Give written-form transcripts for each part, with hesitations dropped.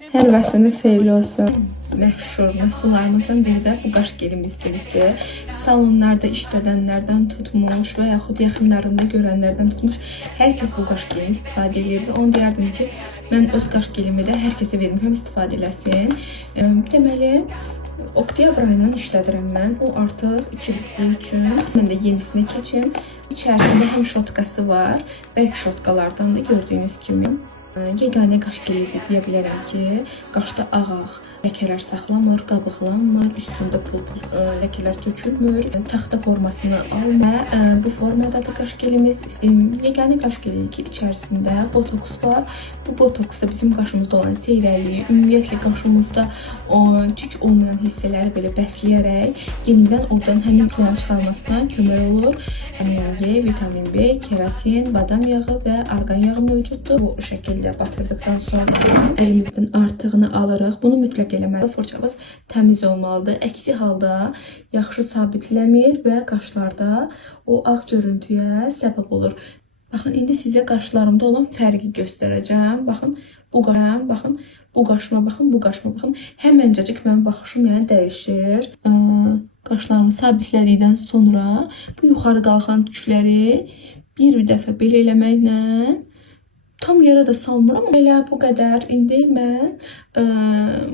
Hər vaxtınız xeyirli olsun. Məşhur məhsullarımızdan biri də bu qaş gelimizdir. Salonlarda işlədənlərdən tutmuş və yaxud yaxınlarında görənlərdən tutmuş hər kəs bu qaş gelini istifadə edir. Onu deyərdim ki, mən öz qaş gelimi də hər kəsə vermişəm istifadə eləsin. Deməli, oktyabr ayından işlədirəm mən. O artıq 2 bitdiyi üçün mən də yenisinə keçim. İçərisində həm şotkası var, bərk şotkalardan da gördüyünüz kimi. Yeganə qaş geli deyə bilərəm ki, qaşda ağ ləkələr saxlamır, qabıqlanmır, üstündə pul-pul ləkələr tökülmür, taxta formasını almır. Bu formadadır qaş gelimiz. Yeganə qaş geli ki, içərisində botoks var. Bu botoks da bizim qaşımızda olan seyrəkliyi, ümumiyyətlə qaşımızda tük olmayan hissələri belə bəsləyərək yenidən oradan həmin tüklərin çıxarmasına kömək olur. Vitamin E, vitamin B, keratin, badam yağı və argan yağı mövcuddur. Bu şəkildə batırdıqdan sonra əlimizdən artığını alırıq. Bunu mütləq eləməli. Fırçamız təmiz olmalıdır. Əksi halda yaxşı sabitləmir və qaşlarda o ağ görüntüyə səbəb olur. Baxın, indi sizə qaşlarımda olan fərqi göstərəcəm. Baxın, bu qaşım, baxın, bu qaşıma baxın, bu qaşıma baxın. Həməncəcik mənim baxışım yəni dəyişir. Qaşlarımı sabitlədikdən sonra bu yuxarı qalxan tükləri bir dəfə belə eləməklə tam yerə də salmıram. Elə bu qədər. İndi mən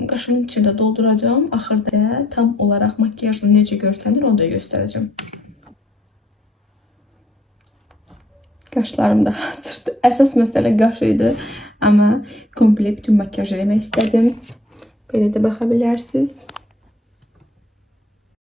qaşımın içində dolduracağım. Axırda tam olaraq makyajla necə görsənir onu da göstərəcəm. Qaşlarım da hazırdır. Əsas məsələ qaş idi. Amma komple bütün makyaj eləmək istədim. Belə də baxa bilərsiniz.